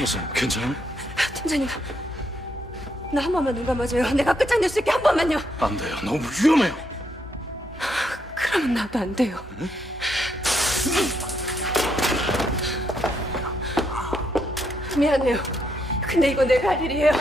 여보세요, 괜찮아? 팀장님, 나 한 번만 눈 감아줘요. 내가 끝장낼 수 있게 한 번만요. 안 돼요. 너무 위험해요. 그러면 나도 안 돼요. 미안해요. 근데 이거 내가 할 일이에요.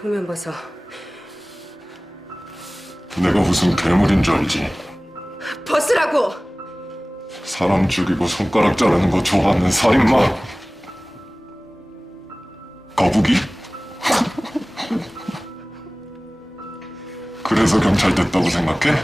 복면 벗어. 내가 무슨 괴물인 줄 알지? 벗으라고! 사람 죽이고 손가락 자르는 거 좋아하는 살인마. 거북이? 그래서 경찰 됐다고 생각해?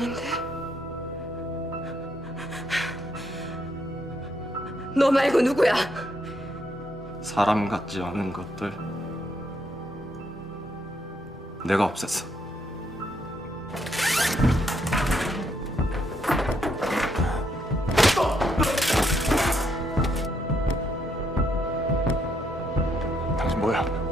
아닌데. 너 말고 누구야? 사람 같지 않은 것들 내가 없앴어. 당신 뭐야?